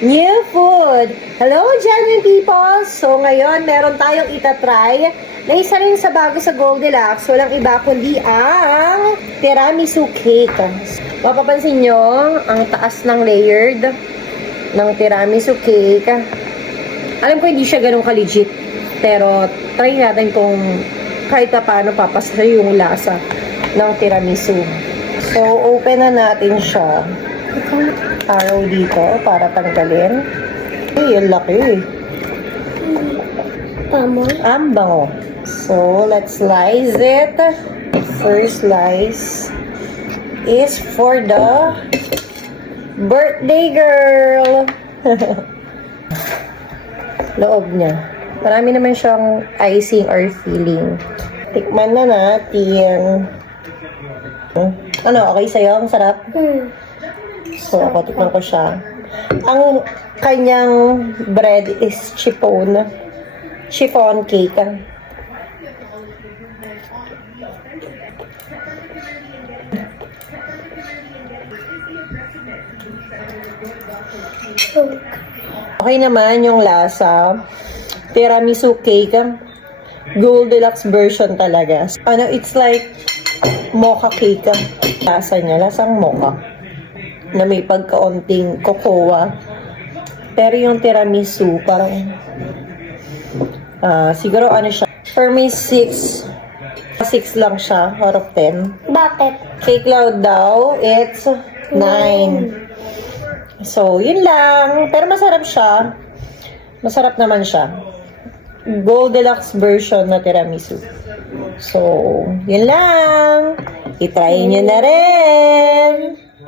New food! Hello, Genuine people! So, ngayon, meron tayong itatry na isa rin sa bago sa Goldilocks. Walang iba kundi ang tiramisu cake. Mapapansin nyo, ang taas ng layered ng tiramisu cake. Alam ko hindi siya ganun ka-legit. Pero, try natin kung kahit na paano papasa yung lasa ng tiramisu. So, open na natin siya. Araw dito para tanggalin. Ay, ang laki eh. Bango. So, let's slice it. First slice is for the birthday girl. Loob niya. Marami naman siyang icing or filling. Tikman na natin. Ano, okay sa'yo? Ang sarap? So, ako, tikman ko siya. Ang kanyang bread is chiffon cake. Okay naman yung lasa. Tiramisu cake. Goldilocks version talaga. Ano, it's like mocha cake. Lasa niya, lasang mocha. Na may pagkaunting cocoa. Pero yung tiramisu, parang siguro ano siya, for me 6 lang siya out of 10. Bakit? Cake Loud daw, it's 9. So, yun lang. Pero masarap siya. Masarap naman siya. Goldilocks version na tiramisu. So, yun lang. I-try nyo na rin.